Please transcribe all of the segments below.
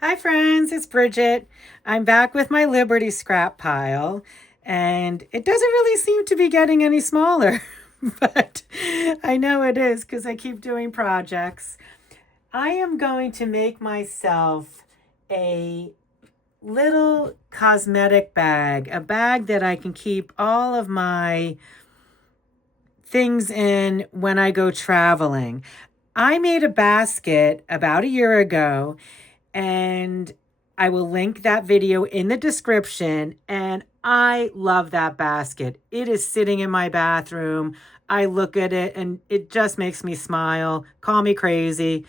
Hi friends, it's Bridget. I'm back with my Liberty scrap pile, and it doesn't really seem to be getting any smaller, but I know it is because I keep doing projects. I am going to make myself a little cosmetic bag, a bag that I can keep all of my things in when I go traveling. I made a basket about a year ago, and I will link that video in the description. And I love that basket. It is sitting in my bathroom. I look at it and it just makes me smile. Call me crazy.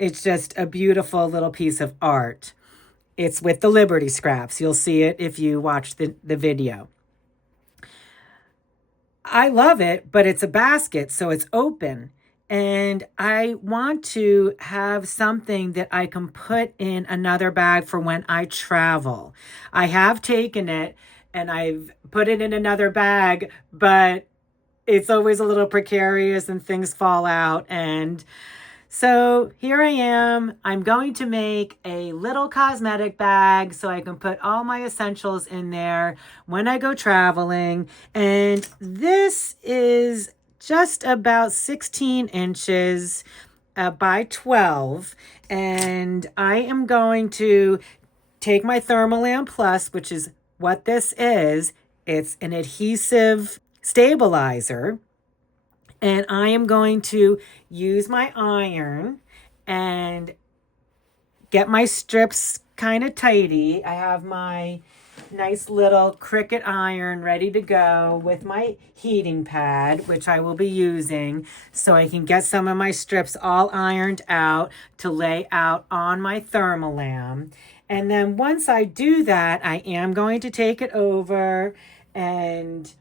It's just a beautiful little piece of art. It's with the Liberty scraps. You'll see it if you watch the video. I love it, but it's a basket, so it's open. And I want to have something that I can put in another bag for when I travel. I have taken it and I've put it in another bag, but it's always a little precarious and things fall out. And so here I am. I'm going to make a little cosmetic bag so I can put all my essentials in there when I go traveling. And this is just about 16 inches by 12. And I am going to take my Thermolam Plus, which is what this is. It's an adhesive stabilizer, and I am going to use my iron and get my strips kind of tidy. I have my nice little Cricut iron ready to go with my heating pad, which I will be using so I can get some of my strips all ironed out to lay out on my Thermolam. And then once I do that, I am going to take it over and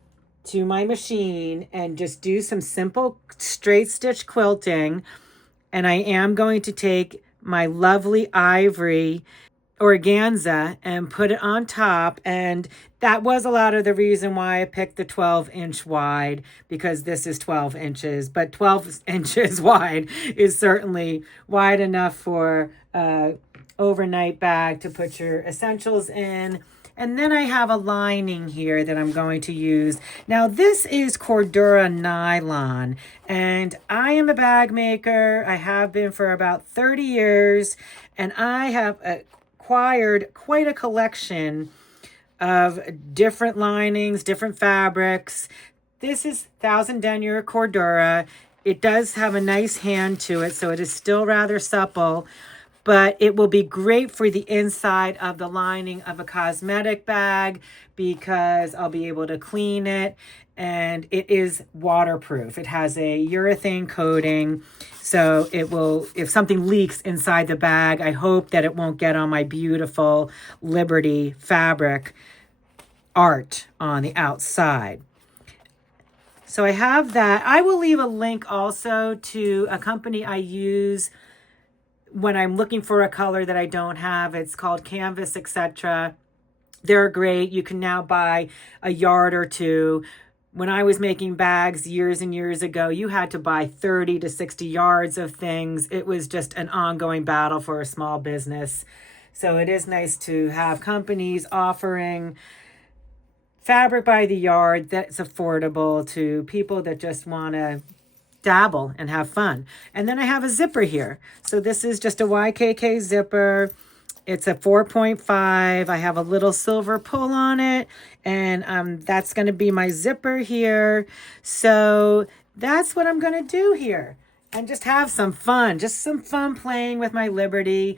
to my machine and just do some simple straight stitch quilting. And I am going to take my lovely ivory organza and put it on top. And that was a lot of the reason why I picked the 12-inch wide, because this is 12 inches, but 12 inches wide is certainly wide enough for a overnight bag to put your essentials in. And then I have a lining here that I'm going to use. Now this is Cordura nylon, and I am a bag maker. I have been for about 30 years, and I have acquired quite a collection of different linings, different fabrics. This is 1000 denier Cordura. It does have a nice hand to it, so it is still rather supple, but it will be great for the inside of the lining of a cosmetic bag because I'll be able to clean it, and it is waterproof. It has a urethane coating, so it will, if something leaks inside the bag, I hope that it won't get on my beautiful Liberty fabric art on the outside. So I have that. I will leave a link also to a company I use when I'm looking for a color that I don't have. It's called Canvas, etc. They're great. You can now buy a yard or two. When I was making bags years and years ago, you had to buy 30 to 60 yards of things. It was just an ongoing battle for a small business. So it is nice to have companies offering fabric by the yard that's affordable to people that just want to dabble and have fun. And then I have a zipper here. So this is just a YKK zipper. It's a 4.5. I have a little silver pull on it, and that's going to be my zipper here. So that's what I'm going to do here, and just have some fun, just some fun playing with my Liberty.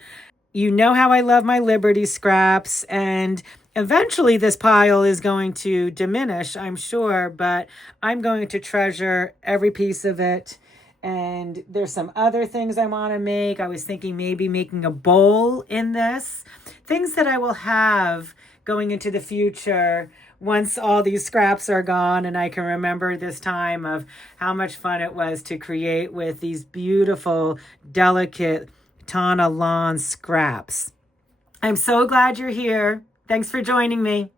You know how I love my Liberty scraps, and eventually this pile is going to diminish, I'm sure, but I'm going to treasure every piece of it. And there's some other things I want to make. I was thinking maybe making a bowl in this. Things that I will have going into the future once all these scraps are gone, and I can remember this time of how much fun it was to create with these beautiful, delicate Tana lawn scraps. I'm so glad you're here. Thanks for joining me.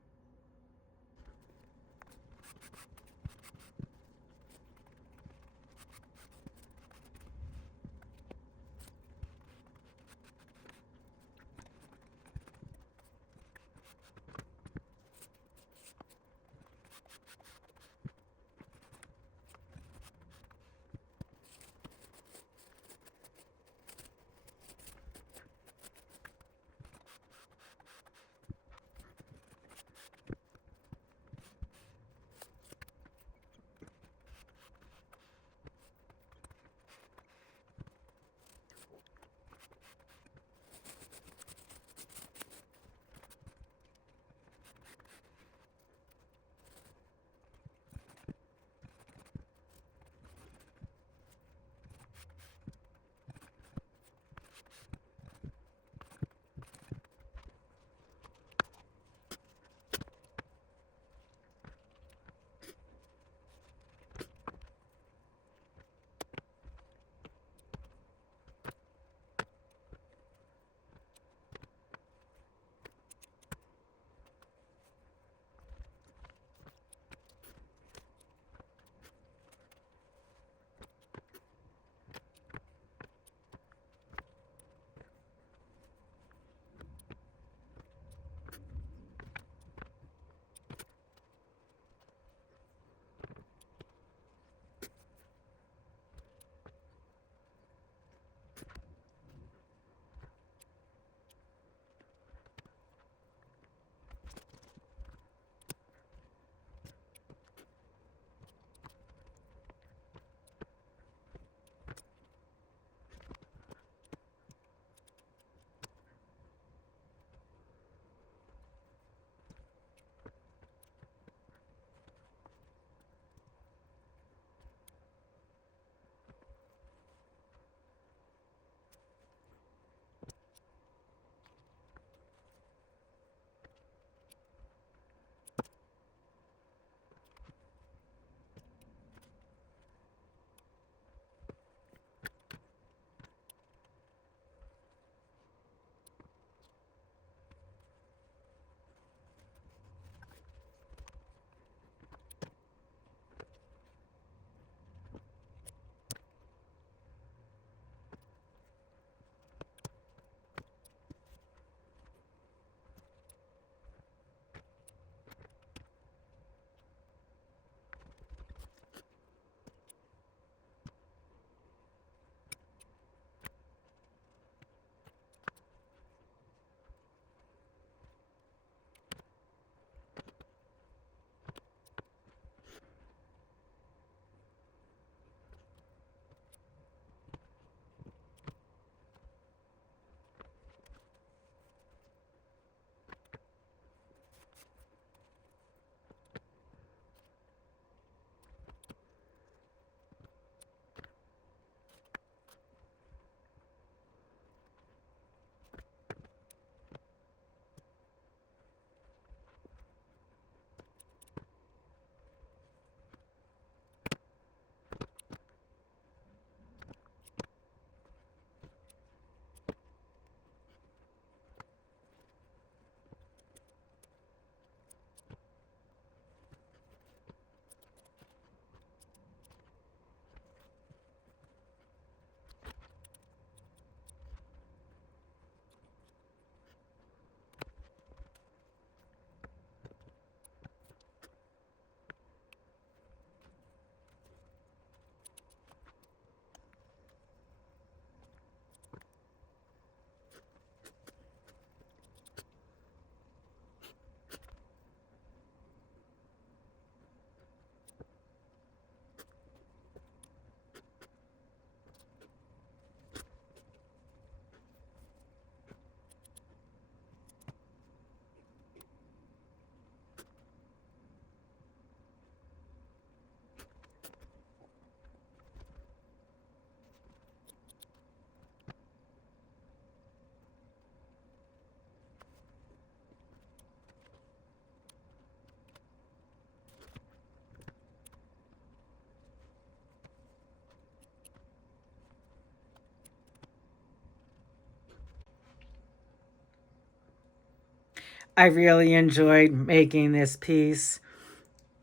I really enjoyed making this piece.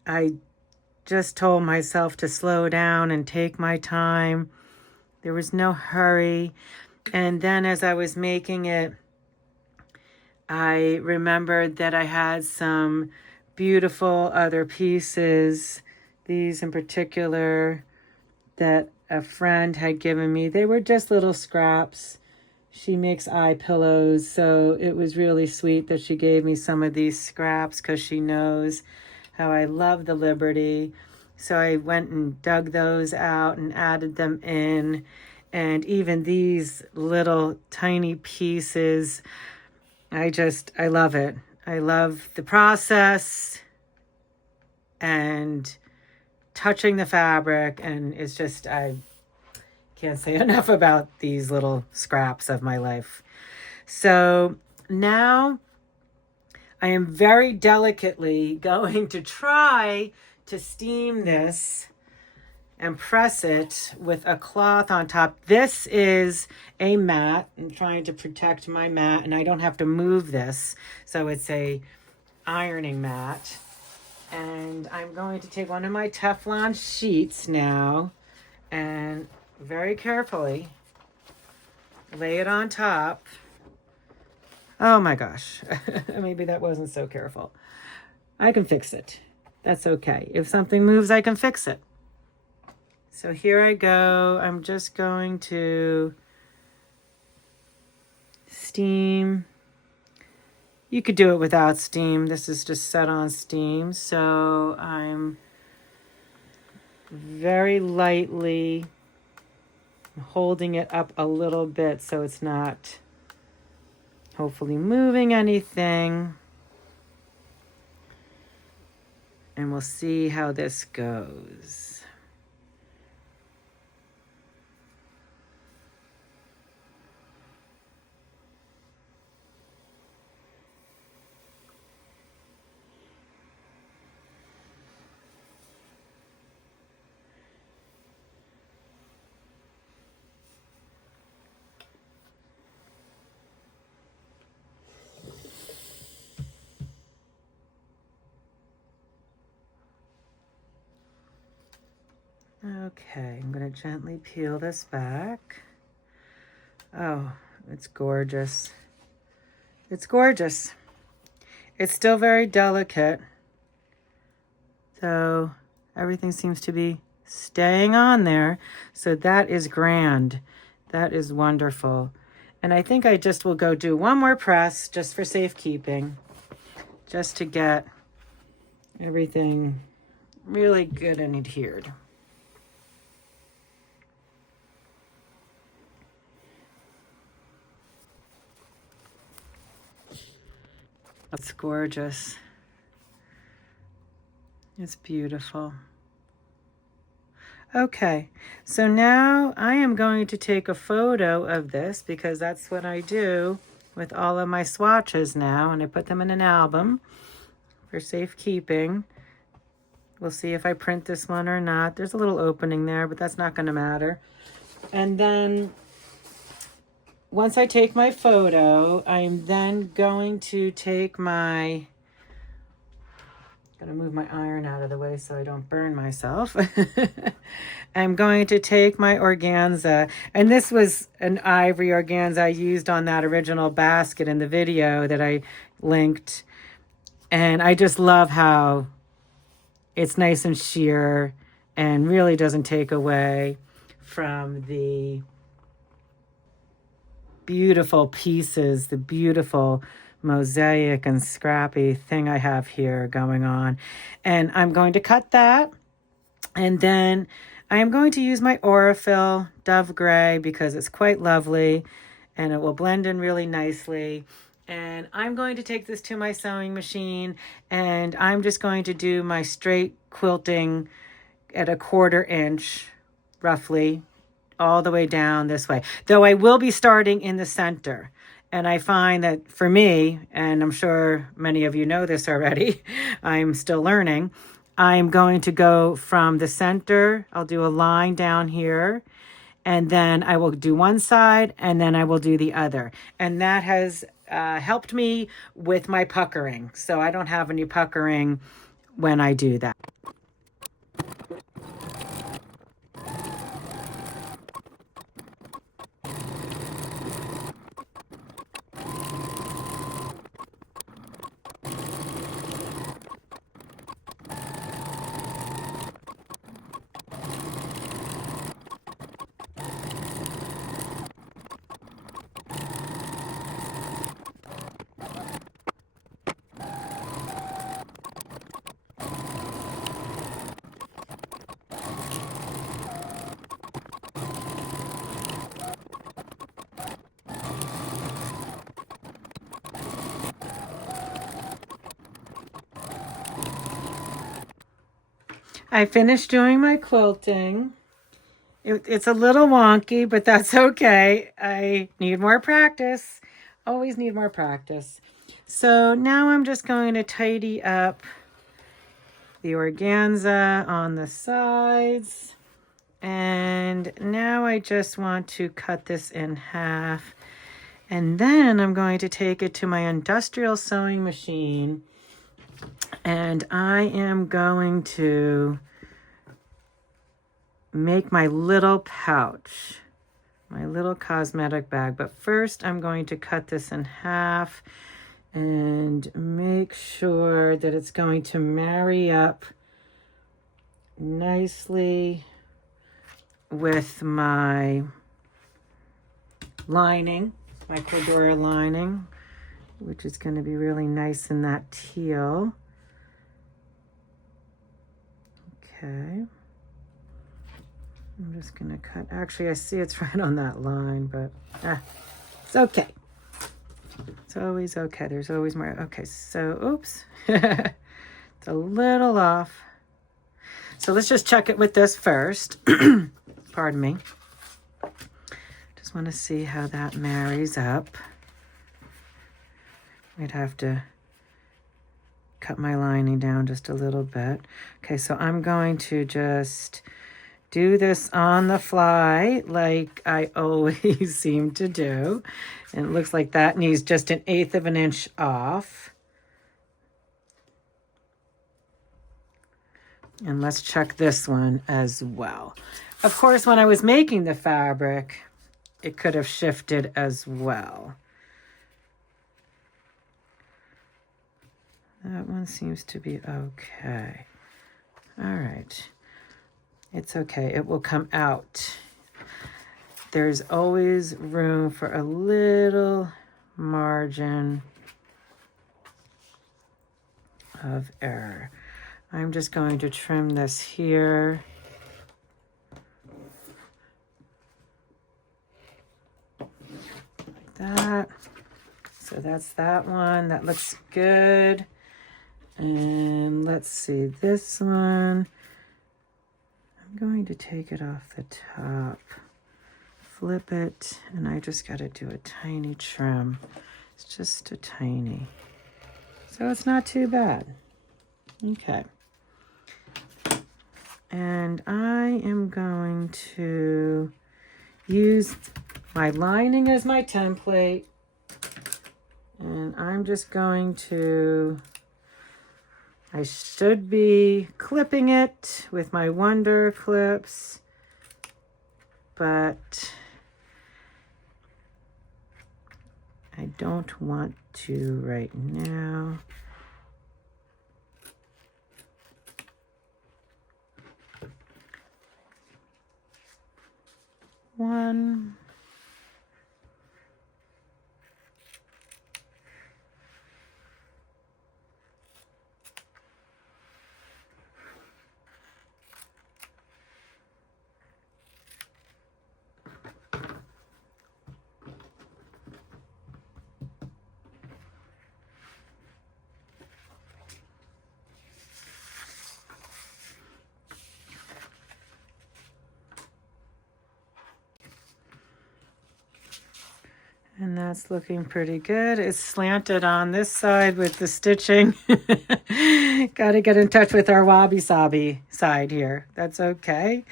I just told myself to slow down and take my time. There was no hurry. And then as I was making it, I remembered that I had some beautiful other pieces, these in particular, that a friend had given me. They were just little scraps. She makes eye pillows, so it was really sweet that she gave me some of these scraps because she knows how I love the Liberty. So I went and dug those out and added them in. And even these little tiny pieces, I love it. I love the process and touching the fabric, and it's just, I can't say enough about these little scraps of my life. So now I am very delicately going to try to steam this and press it with a cloth on top. This is a mat. I'm trying to protect my mat, and I don't have to move this. So it's a ironing mat. And I'm going to take one of my Teflon sheets now and very carefully lay it on top. Oh my gosh, maybe that wasn't so careful. I can fix it. That's okay. If something moves, I can fix it. So here I go. I'm just going to steam. You could do it without steam. This is just set on steam. So I'm very lightly holding it up a little bit so it's not hopefully moving anything. And we'll see how this goes. Okay, I'm going to gently peel this back. Oh, it's gorgeous. It's gorgeous. It's still very delicate, so everything seems to be staying on there. So that is grand. That is wonderful. And I think I just will go do one more press just for safekeeping, just to get everything really good and adhered. It's gorgeous. It's beautiful. Okay, so now I am going to take a photo of this because that's what I do with all of my swatches now, and I put them in an album for safekeeping. We'll see if I print this one or not. There's a little opening there, but that's not going to matter. And then once I take my photo, I'm then going to take my, gotta move my iron out of the way so I don't burn myself. I'm going to take my organza, and this was an ivory organza I used on that original basket in the video that I linked. And I just love how it's nice and sheer and really doesn't take away from the beautiful pieces, the beautiful mosaic and scrappy thing I have here going on. And I'm going to cut that. And then I am going to use my Aurifil Dove Gray because it's quite lovely and it will blend in really nicely. And I'm going to take this to my sewing machine and I'm just going to do my straight quilting at 1/4 inch, roughly, all the way down this way. Though I will be starting in the center. And I find that for me, and I'm sure many of you know this already, I'm still learning, I'm going to go from the center. I'll do a line down here. and then I will do one side and then I will do the other. And that has helped me with my puckering. So I don't have any puckering when I do that. I finished doing my quilting. It's a little wonky, but that's okay. I need more practice. Always need more practice. So now I'm just going to tidy up the organza on the sides. And now I just want to cut this in half. And then I'm going to take it to my industrial sewing machine. And I am going to make my little pouch, my little cosmetic bag. But first I'm going to cut this in half and make sure that it's going to marry up nicely with my lining, my Cordura lining, which is going to be really nice in that teal. Okay. I'm just going to cut. Actually, I see it's right on that line, but it's okay. It's always okay. There's always more. Okay, so, oops. It's a little off. So let's just check it with this first. Pardon me. Just want to see how that marries up. I'd have to cut my lining down just a little bit. Okay, so I'm going to just do this on the fly like I always seem to do. And it looks like that needs just 1/8 of an inch off. And let's check this one as well. Of course, when I was making the fabric, it could have shifted as well. That one seems to be okay. All right. It's okay. It will come out. There's always room for a little margin of error. I'm just going to trim this here. Like that. So that's that one. That looks good. And let's see this one. I'm going to take it off the top, flip it, and I just got to do a tiny trim. It's just a tiny. So it's not too bad. Okay. And I am going to use my lining as my template. And I'm just going to, I should be clipping it with my Wonder clips, but I don't want to right now. One. And that's looking pretty good. It's slanted on this side with the stitching. Got to get in touch with our wabi-sabi side here. That's okay.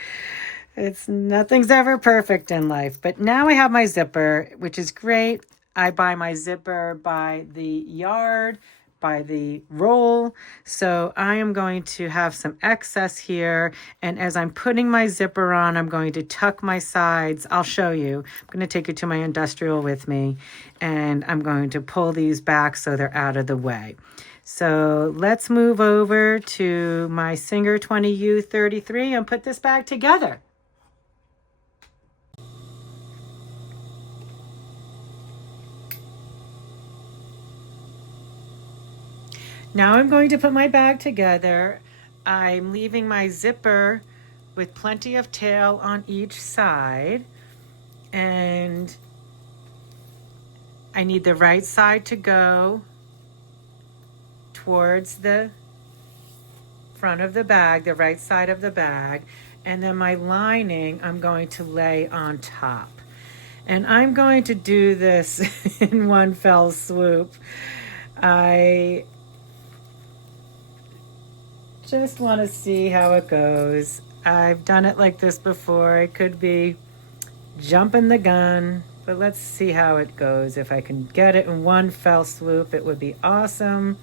Nothing's ever perfect in life, but now I have my zipper, which is great. I buy my zipper by the yard, by the roll. So I am going to have some excess here. And as I'm putting my zipper on, I'm going to tuck my sides. I'll show you. I'm going to take you to my industrial with me, and I'm going to pull these back so they're out of the way. So let's move over to my Singer 20U33 and put this bag together. Now I'm going to put my bag together. I'm leaving my zipper with plenty of tail on each side. And I need the right side to go towards the front of the bag, the right side of the bag. And then my lining I'm going to lay on top. And I'm going to do this in one fell swoop. I just want to see how it goes. I've done it like this before. I could be jumping the gun, but let's see how it goes. If I can get it in one fell swoop, it would be awesome.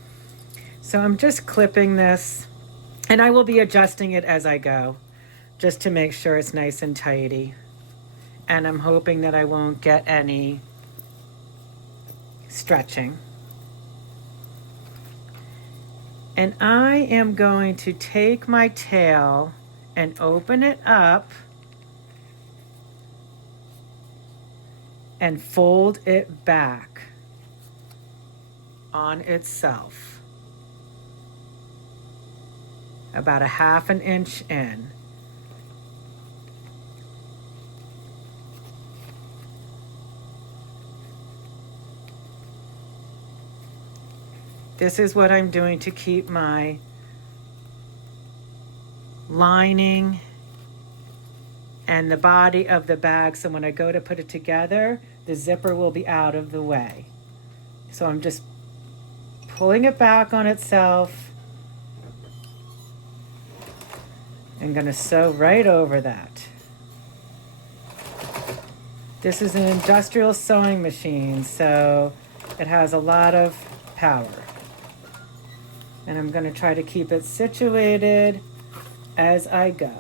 So I'm just clipping this, and I will be adjusting it as I go, just to make sure it's nice and tidy. And I'm hoping that I won't get any stretching. And I am going to take my tail and open it up and fold it back on itself, about a ½ inch in. This is what I'm doing to keep my lining and the body of the bag, so when I go to put it together, the zipper will be out of the way. So I'm just pulling it back on itself and going to sew right over that. This is an industrial sewing machine, so it has a lot of power. And I'm going to try to keep it situated as I go.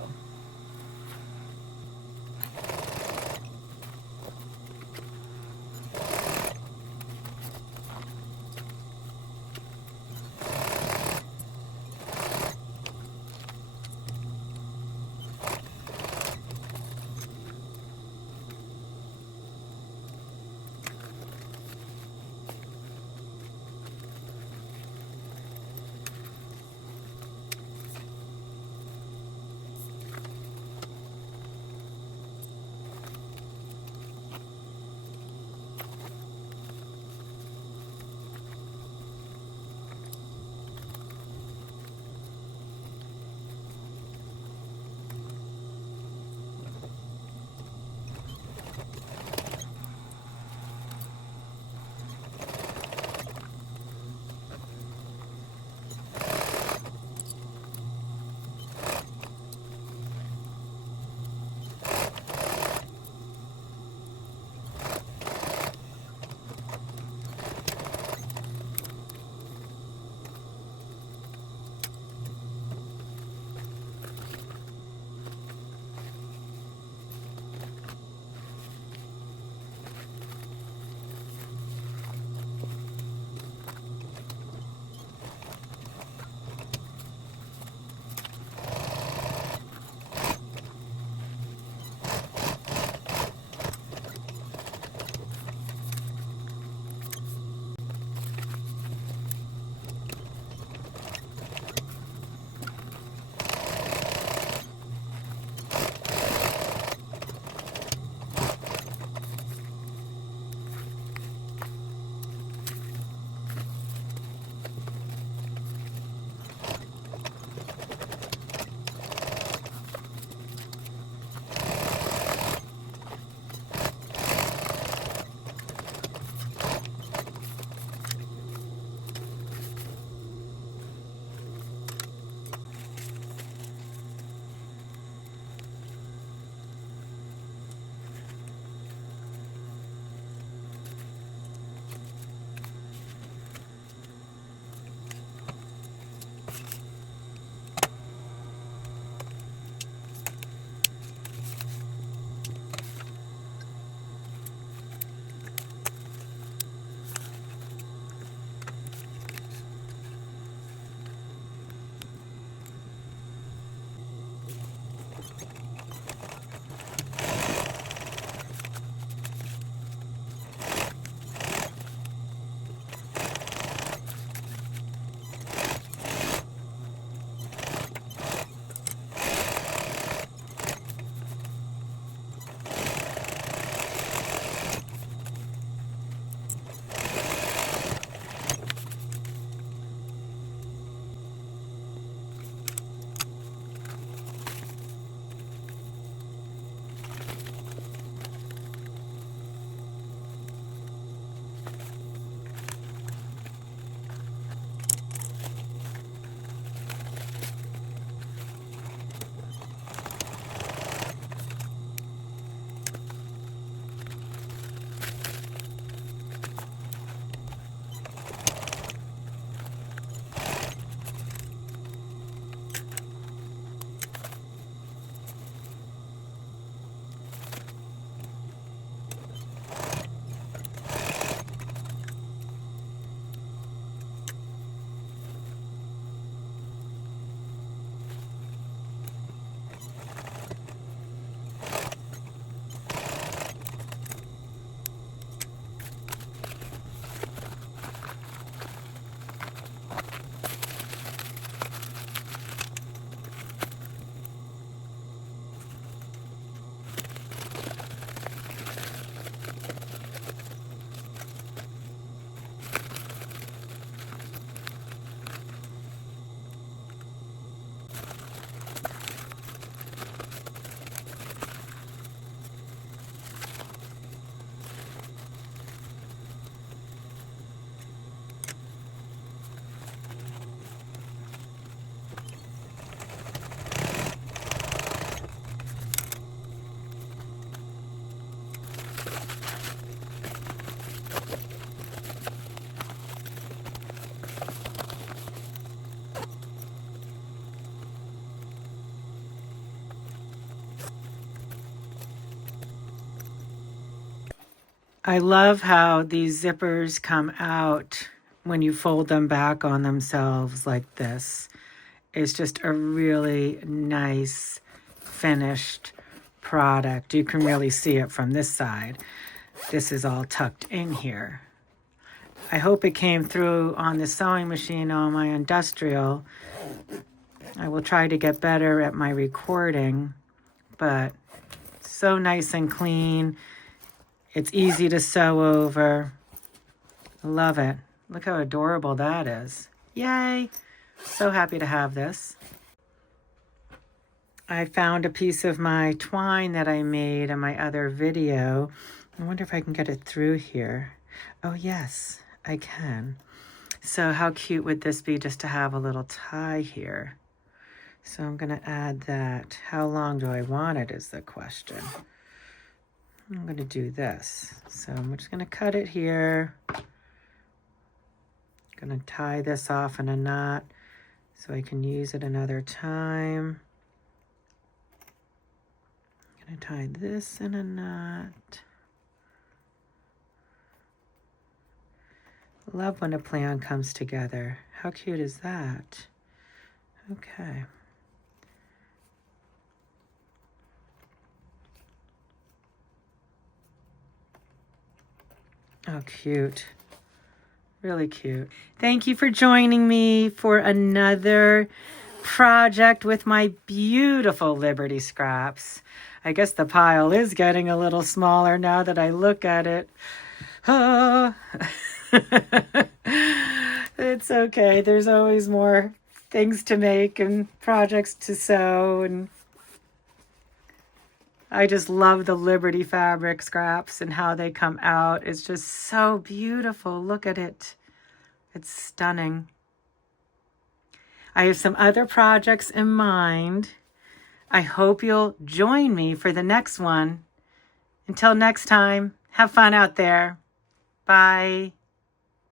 I love how these zippers come out when you fold them back on themselves like this. It's just a really nice finished product. You can really see it from this side. This is all tucked in here. I hope it came through on the sewing machine on my industrial. I will try to get better at my recording, but so nice and clean. It's easy to sew over. Love it. Look how adorable that is. Yay! So happy to have this. I found a piece of my twine that I made in my other video. I wonder if I can get it through here. Oh yes, I can. So how cute would this be just to have a little tie here? So I'm going to add that. How long do I want it is the question. I'm going to do this. So I'm just going to cut it here. Going to tie this off in a knot so I can use it another time. I'm going to tie this in a knot. Love when a plan comes together. How cute is that? Okay. Oh, cute. Really cute. Thank you for joining me for another project with my beautiful Liberty scraps. I guess the pile is getting a little smaller now that I look at it. Oh. It's okay. There's always more things to make and projects to sew, and I just love the Liberty fabric scraps and how they come out. It's just so beautiful. Look at it. It's stunning. I have some other projects in mind. I hope you'll join me for the next one. Until next time, have fun out there. Bye.